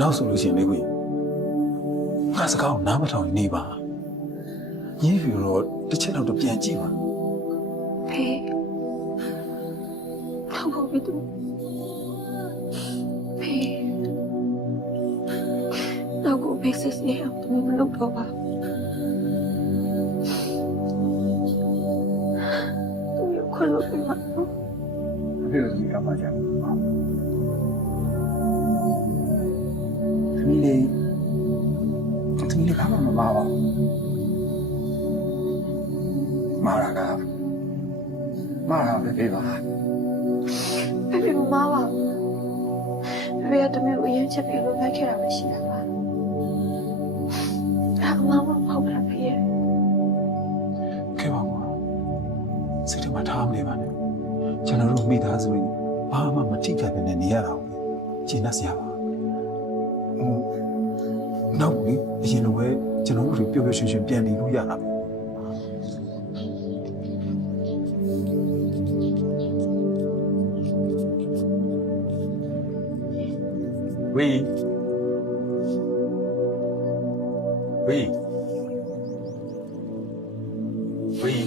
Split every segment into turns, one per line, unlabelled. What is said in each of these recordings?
နောက်ဆိုလို့ရှိရင်လေကွငါစကားကိုနားမထောင်နေပါရင်းပြီးတော့တစ်ချက်တော့ပြန်ကြည့်ပါ
ဖေထောက်ဖို့ပြီးသူဖေတော့ကိုဖေစစ်စစ်အောင်သူမလုပ်တော့ပါသူရခွလို့ပြမှာနော်
ဖေကိုဒီကမှကြာသမီး သမီးလေးဘာမှမပါပါဘူးမာရာကမာရာပဲပေးပါ
ဖေဖေမမပါဘူးဖေဖေကတမန်ကိုရမ်းချက်ပြီးလို့လိုက်ခဲ့တာမရှိတာပါအမမမဟုတ်လားဖေရဲ့
ခဲ့ပါကွာစိတ်ထဲမှာထားမနေပါနဲ့ကျွန်တော်တို့မိသားစုတွေဘာမှမထိခိုက်နေနေရတာကိုကျင့်တတ်စရာပါဟို နောက်လေအရင်လိုပဲကျွန်တော်တို့တွေပျော်ပျော်ရွှင်ရွှင်ပြန်နေလို့ရတာပဲ
ဝေးဝေးဝေး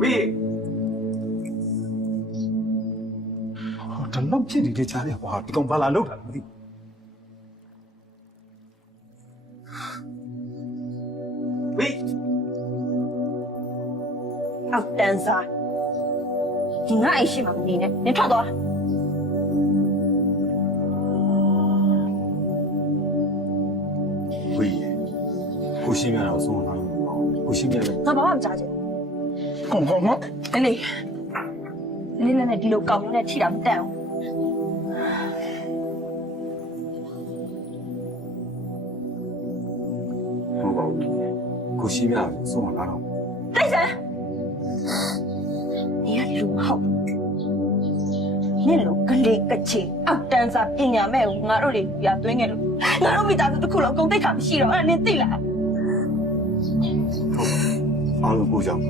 ဝေး
ဟောဒါတော့ဖြစ်နေတဲ့ကြားရကွာဒီကောင်ဘာလာလောက်တာလဲမသိ
ဝေး
ဒီငါအိမ်ရှိမှမနေနဲ့နင်ထွက်သွား
ဝေးကိုရှိမြတော့ဆုံးလာကိုရှိမြလည်း
ငါဘာမှမကြားချင်
ကောင်ကောင်မ
ဘူးလေလေလေးနဲ့ဒီလိုကောင်းနေတဲ့ထိတာမတန်ဘူး
ဟုတ်ပါဘူးကိုရှိမြလည်းဆုံးလာတော့
တိ ဟုတ်နင်လိုကလေးကချေအောက်တန်းစားပညာမဲ့ကိုငါတို့တွေပြသွင်းခဲ့လို့ငါတို့မိသားစုတစ်ခုလုံးကုန်သိက္ခာမရှိတော့အဲ့ဒါနင်သိလား
အားလုံးကိုကြောင့်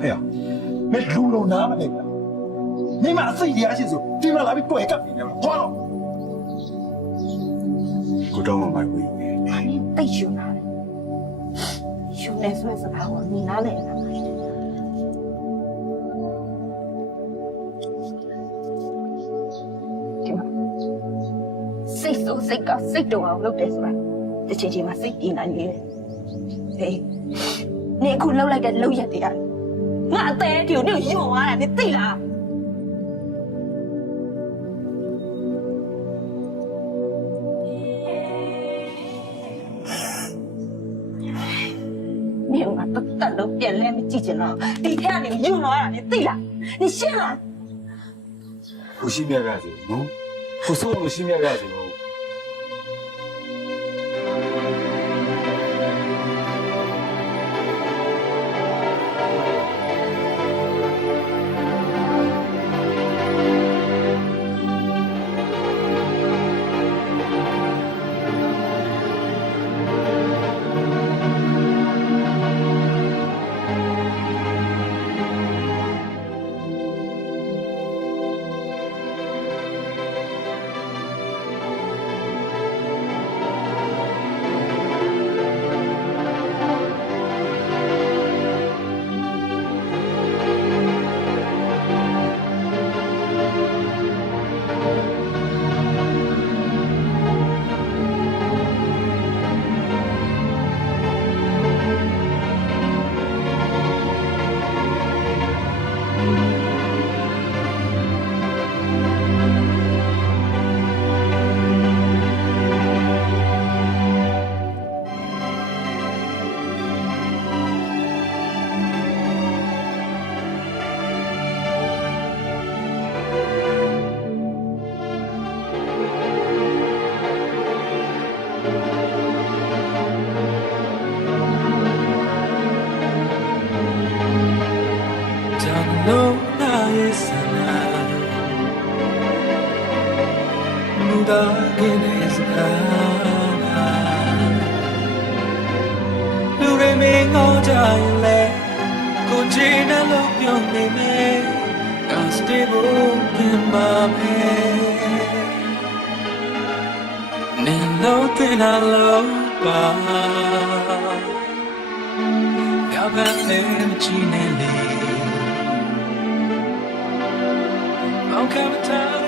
ဟဲ့မင်းလူလုံးနားမနေဘူးမင်းမအစိတ်တရားရှိဆိုဒီမှာလာပြီးတွေ့ကပ်နေတယ်သွားတော့
ကိုတော့မှမိုက်ဝေး
ဒါနင်သိတ်ရှင်လာတယ်ရှင်နေဆိုတဲ့စကားကိုနင်နားလည်လားဒီမှာစိတ်ဆိုးစိတ်ကစိတ်တုံအောင်လုပ်တယ်ဆိုတာတစ်ချိန်ချိန်မှာစိတ်ပြင်းနိုင်နေတယ်ဟေးနေအခုလှုပ်လိုက်တဲ့လှုပ်ရက်တွေကငါအသေးအတီကိုနေယွံသွားတာနေသိလား တာနေသိလားနေရှင်းလား
ကိုရှိမြကဆိုနော်ကိုဆုံးကိုရှိမြကဆို
လူ I'm stable in my bed နေလို့တင်လာလို့ပါကောင်းကနေမချင်နေလေဘောက်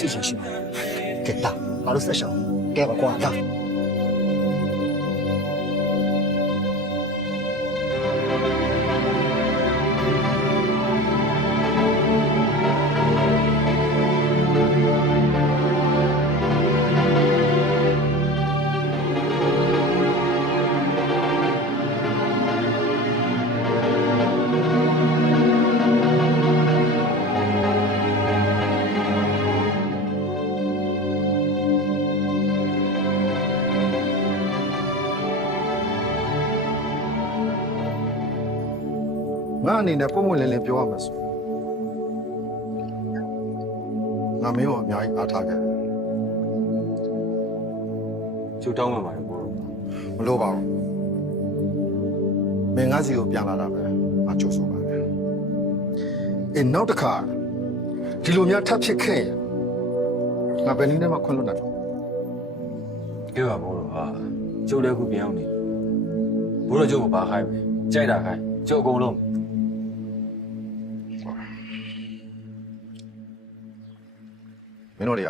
တော့ရှိရှိရှိကဲတာ
ဘာလို့ဆက်ရှောင်းကဲ
အနေနဲ့ပုံမှန်လေးလေးပြောရမှာဆိုငါမင်းကိုအများကြီးအားထားခဲ့တယ်
ကျုပ်တောင်းမှပါတယ်ဘော
မလို့ပါဘူးမင်းငါစီကိုပြန်လာတာပဲငါကြိုးဆိုပါတယ်အင်းနောက်တစ်ခါဒီလိုများထပ်ဖြစ်ခဲ့ရင်ငါဘယ်နည်းနဲ့မှခွင့်လွတ်နိုင်တော့
ကဲပါဘောတော့ဟာကျုပ်လည်းခုပြန်အောင်နေဘိုးတော်ကျုပ်ကိုပါခိုင်းမယ်ကြိုက်တာခိုင်းကျုပ်အကုန်လုံး
မင်းတို့တွေ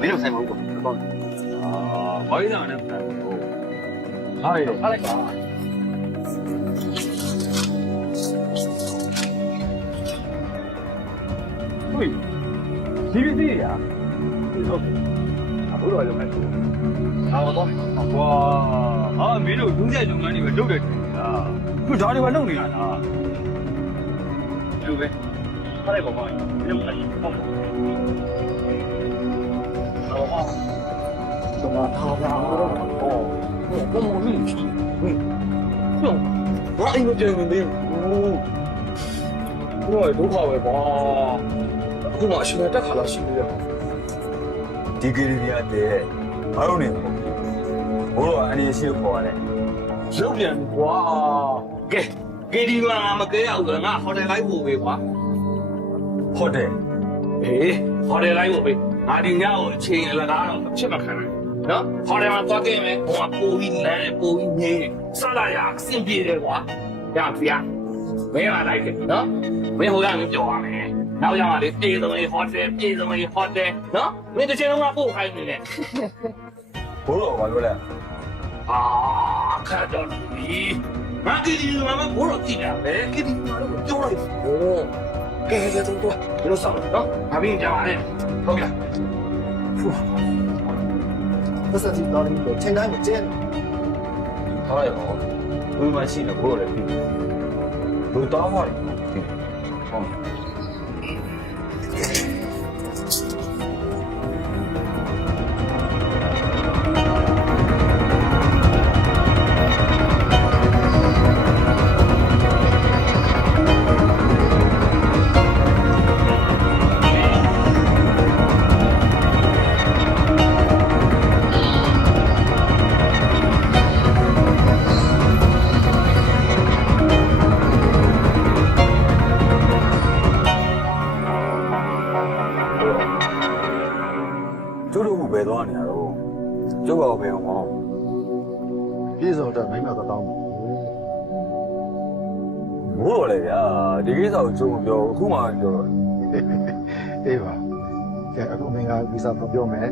စီအာမင်းတို့ဆိုင်မဟုတ်ဘူးဘောအာဘာလို့လဲနဲ့ပြန်လို့ဟာရခလိုက်ပါဟိုဒီပစ္စည်းရာဟုတ်အခုတော့လည်းမဟုတ်ဘူးအာတော့ကွာအာမင်းတို့ဒုစရိုက်လုပ်ငန်းတွေပဲလုပ်တယ်ကွာခုဒါတွေပဲလုပ်နေ တာလားလူပဲခလိုက်ပါပါမင်းတို့ဆိုင်ဟုတ်ပါ
တော့ထားပါတော့ဟောဘယ်လိုလုပ်ချင်ဟဲ့ဘာအိမ်မပြန်မင်းဟိုဘယ်တော့ဒုက္ခပဲပါအခုမှအရှင်တက်ခါလာရှိနေတယ်
ဒီကလေးတွေကတည်းဘာလို့နေပေါ့ဘိုးတော်အနေရှိခေါ်ရတယ်
ရုပ်ပြန်ကွာကဲကဲဒီမှာမကဲအောင်ဆိုတော့ငါဟိုတယ်လိုက်ပို့ပေးကွာ
ဟုတ်တယ်
အေးဟိုတယ်လိုက်ပို့ပေး ငါဒီညကိုအချိန်လကားတော့ဖြစ်မခံနိုင်နော်ဟိုတယ်မှာသွားခဲ့မယ်ဟိုကပို့ပြီးလမ်းပို့ပြီးနေစလာရအဆင်ပြေတယ်ကွာရပြမင်းလာလိုက်တယ်နော်မင်းဟိုရမပြောရမယ်နောက်ရမှာလေပြေဆုံးလေးဟိုတယ်ပြေဆုံးလေးဟိုတယ်နော်မင်းတစ်ချိန်လုံးကပို့ခိုင်းနေတယ်
ဘိုးတော်ဘာလို့လဲ
အာခါတော့ဒီငါကဒီမှာမဘောတော့ကြည့်တာပဲကဒီမှာတော့ပြောလိုက်ဟိုကဲကဲတော့တော့ဘယ်လိုဆောင်နော်အဘင်းကြောင်ရတယ် ဟုတ်ကဲ့ဖူသက်စတီတော်ရင်တော့ချိန်တိုင်းမကျဲ
ထားရပါဘူးဘယ်မှာရှိနေဘိုးတော်လည်းပြီဘိုးတော်ပါလေ ကိစ္စကိုကျုပ်မပြောအခုမှပြောတော့
အေးပါကဲအခုမင်္ဂလာကိစ္စတော့ပြောမယ်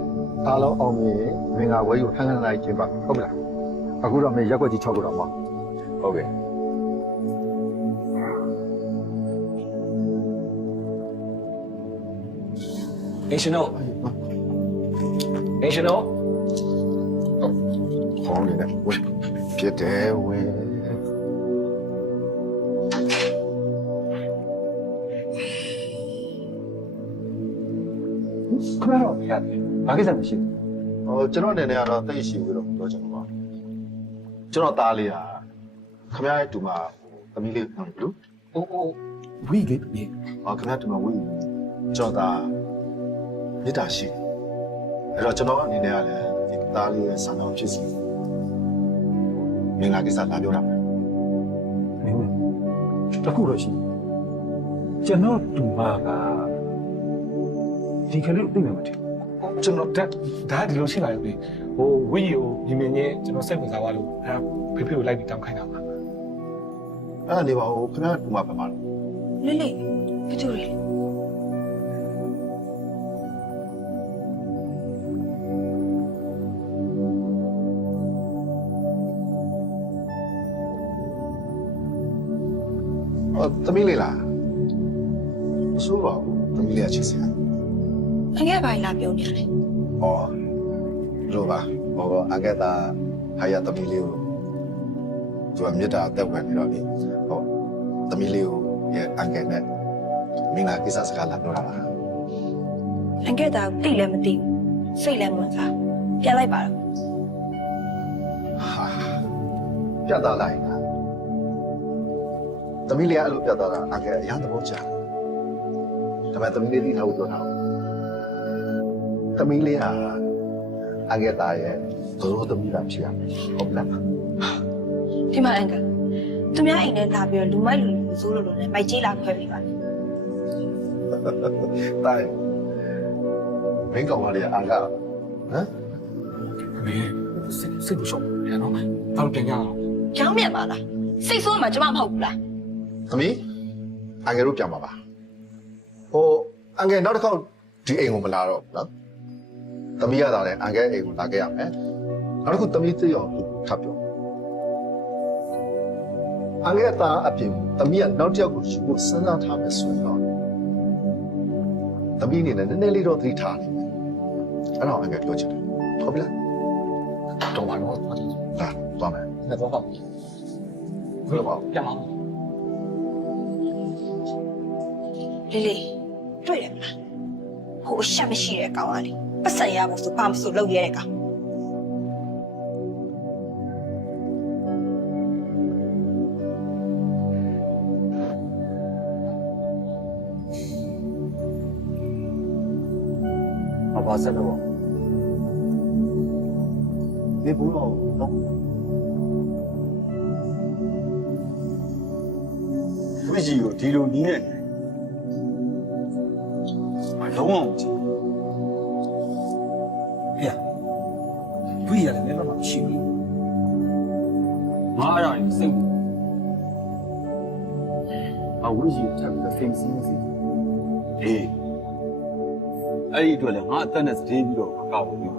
အားလုံးအောင်မြင်မင်္ဂလာဝဲကိုဟန်ဟန်လိုက်ခြင်းပါဟုတ်မလားအခုတော့မင်းရက်ွက်ကြီး6ခုတော့မှာဟုတ်ကဲ့
အင်ရှင်တို့အင်ရှင်တို့
ဟောင်းနေတယ်ဝဲဖြစ်တယ်ဝဲ
ခဏတော့မရတယ်ဘာကိစ္စမရှိဘူး
ဟိုကျွန်တော်အနေနဲ့ကတော့တိတ်ရှိပြီးတော့ပြောချင်ပါကျွန်တော်သားလေးဟာခမရရဲ့တူမဟိုသမီးလေးဟုတ်ဘူး
အိုးအိုးဝီလေးပြေ
ဟောခမရတူမဝိကျွန်တော်သားမေတ္တာရှိတယ်အဲ့တော့ကျွန်တော်အနေနဲ့ကလည်းဒီသားလေးရဲ့ဆန္ဒဖြစ်စီမင်္ဂလာကိစ္စလာပြောတာပဲ
မင်းတခုတော့ရှိကျွန်တော်တူမက ဒီကလေးသိမှာမထင်
ကျွန်တော်တက်ဒါဒီလိုရှိလာရုံလေဟိုဝီကိုညီမင်းချင်းကျွန်တော်စိတ်ဝင်စားသွားလို့အဲဖေဖေကိုလိုက်ပြီးတောင်းခိုင်းတာပါ
အဲ့ဒါနေပါဦးခမရတူမပဲမှာ
လေးလေးဘယ်သူလဲ
ဟောသမီးလေးလားမဆိုးပါဘူးသမီးလေးကချစ်စရာ
အငယ်ပိုင်းလာပြောနေတယ်
ဟောလို့ပါဟောအကက်တာဟာရသမီးလေးကိုသူကမေတ္တာအသက်ဝင်နေတော့လေဟောသမီးလေးကိုရဲ့အကက်နဲ့မင်္ဂလာကိစ္စစကားလာပြောတာပါ
အငယ်တာတိတ်လည်းမသိဘူးစိတ်လည်းမဝင်စားပြန်လိုက်ပါတော့
ဟာပြတ်သားလိုက်လားသမီးလေးကအဲ့လိုပြတ်သားတာအကက်အရန်သဘောကျတယ်ဒါပေမဲ့သမီးလေးတိထားဖို့ပြောတာ သမီးလေးဟာအကက်တာရဲ့သရိုးသမီးလားဖြစ်ရမယ်ဟုတ်လား
ဒီမှာအငယ်သူများအိမ်ထဲလာပြီးတော့လူမိုက်လူလူစိုးလို့လို့လည်းမိုက်ကြီးလာခွဲပြီးပါ
တိုင်မင်းကောင်မလေးအာကဟမ်
မင်းစိတ်စိတ်ရှော့ရနော်တောင်းတင်ရအောင်
ရောင်းမြတ်ပါလားစိတ်ဆိုးမှကျမမဟုတ်ဘူးလား
သမီးအငယ်တို့ပြန်ပါပါဟိုအငယ်နောက်တစ်ခေါက်ဒီအိမ်ကိုမလာတော့ဘူးနော် သမီးရတာလည်းအငယ်အိမ်ကိုလာခဲ့ရမယ်နောက်တစ်ခုသမီးသိအောင်ထပ်ပြောအငယ်သားအပြင်သမီးကနောက်တစ်ယောက်ကိုယူဖို့စဉ်းစားထားမယ်ဆိုရင်တော့သမီးအနေနဲ့နည်းနည်းလေးတော့သတိထားနေမယ်အဲ့တော့အငယ်ပြောချင်တယ်ဟုတ်ပြီလား
တော့ပါတော့
လာသွားမယ်
လက်တော့ပါ
ဘယ်လိုပါ
ပြန်အောင်
လေးလေးတွေ့တယ်မလားဟိုအရှက်မရှိတဲ့ကောင်ကလေ ပတ်စံရဖို့ဆိုဘာမဆိုလုပ်ရတဲ့ကောင်
မပါဆက်တော့ဒီဘူးတော့တော့ဝိကြီးကိုဒီလိုနီးနေမလုံးအောင်ကြည့်
ဟေ့ဝီရတယ်လည်းမရှိဘူး
ငါအဲ့ဒါကိုစိတ်အဝိကြီးကိုထပ်ပြီးတော့ဖိမ့်စင်းစီအေးအဲ့ဒီအတွက်လည်းငါအသက်နဲ့စတေးပြီးတော့ကောက်ပြီး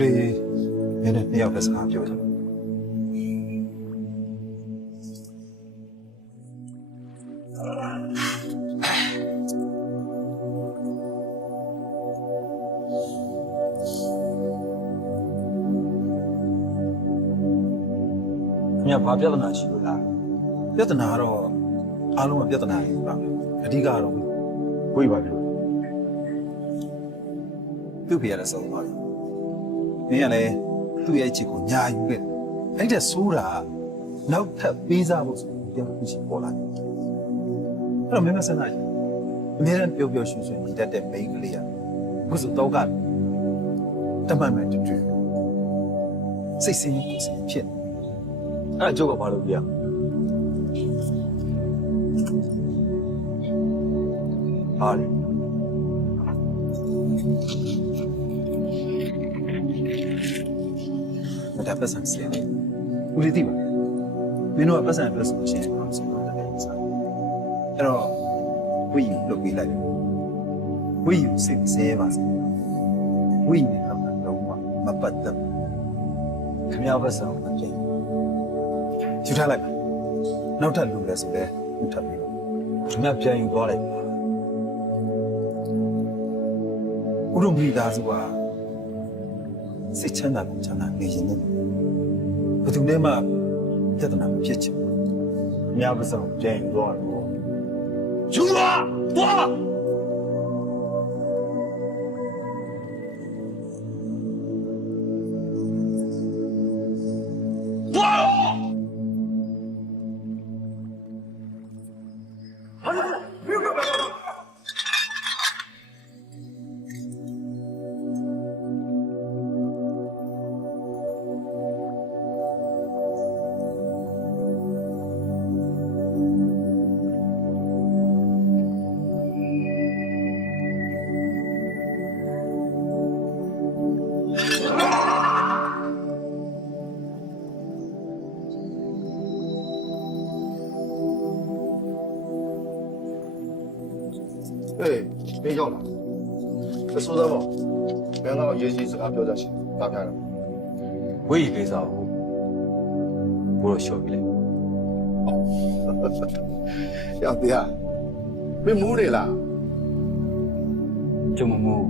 လေ
နည်းနည်းနှစ်ယောက်ပဲစကားပြောကြတယ်ခင်ဗျာဘာပြဿနာရှိလို့လားပြဿနာကတော့အားလုံးကပြဿနာတွေပါပဲအဓိကကတော့
ကိုကြီးပါပြော
သူ့ဖေရတဲ့ဆုံးသွားတယ် မင်းကလည်းသူ့ရဲ့ချစ်ကိုညာယူခဲ့အဲ့တဲ့ဆိုးတာနောက်ထပ်ပေးစားဖို့ဆိုရင်ပြန်ပြီးရှိပေါ်လာတယ်အဲ့တော့မင်းမဆန္ဒကြီးအများနဲ့ပျော်ပျော်ရွှင်ရွှင်နေတတ်တဲ့မိန်းကလေးကအခုဆိုတော့ကတမန်မှန်တူတူစိတ်ဆင်းရဲကိုယ်ဆင်းရဲဖြစ်နေ
အဲ့ဒါကျုပ်ကဘာလုပ်ပြရဟာလေ
မတာပတ်စံစင်းဦးလေးသိပါမင်းတို့ကပတ်စံအတွက်ဆိုချင်းအောင်ဆိုတော့တကယ်စားအဲ့တော့ဝီယူလုပ်ပြီးလိုက်ဝီယူစိတ်စဲပါစေဝီနေတော့တော့မပတ်သက်
ခင်ဗျားပတ်စံကိုမပြေ
ယူထားလိုက်ပါနောက်ထပ်လူလဲဆိုလဲဦးထပ်ပြီးတော့
ခင်ဗျားပြန်ယူသွားလိုက်ပါ
ဦးတို့မိသားစုက စိတ်ချမ်းသာကိုချမ်းသာနေရင်လည်းဘယ်သူနဲ့မှပြဿနာမဖြစ်ချင်ဘူး
ခင်ဗျားပတ်စံကိုပြန်ယူသွားတော့
ယူသွားသွား
ကတော့ရေးစီစကားပြောကြရှင်တာပြတယ်
ဝေးရီကိစ္စကိုဘိုးတော်လျှော့ပြီးလိုက်
ရောက်တရားမင်းမူးနေလား
ကျုံမမို့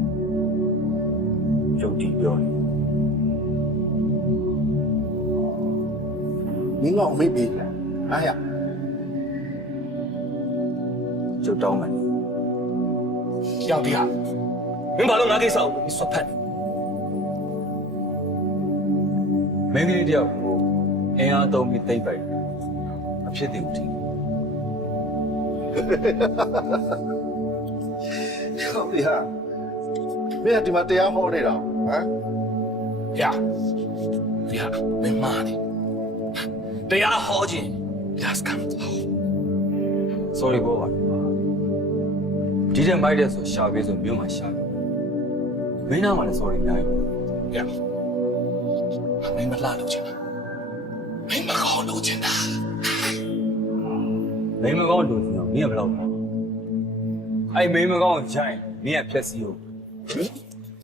ကျုပ်တီပြောတယ်
မင်းကအမိတ်ပေးတယ်အားရ
ကျုပ်တောင်းမှန်တယ်
ယောက်တရားမင်းဘာလို့ငါကိစ္စကိုမဆွတ်ဖက်
မင်းကလေးတယောက်ကိုအင်အားသုံးပြီးတိတ်ပိုက်တယ်အဖြစ်တင်ဘူးထင်
ရောက်တရားမင်းကဒီမှာတရားဟောနေတာဟမ်
ရရမင်းမာနေတရားဟောခြင်းလက်စကမ်
sorry ဘောပါဒီတဲ့မိုက်တဲ့ဆိုရှာပေးဆိုမြို့မှာရှာတယ်မင်းနာမှာလည်း sorry အများကြီး
ရ မင်းမလာလို့ချင်တာမင်းမကောင်းလို့ချင်တာ
မင်းမကောင်းလို့ဆိုတော့မင်းကဘယ်လောက်လဲအဲ့မင်းမကောင်းကိုဂျိုင်းမင်းကဖြက်စီးဟုတ်
ဟင်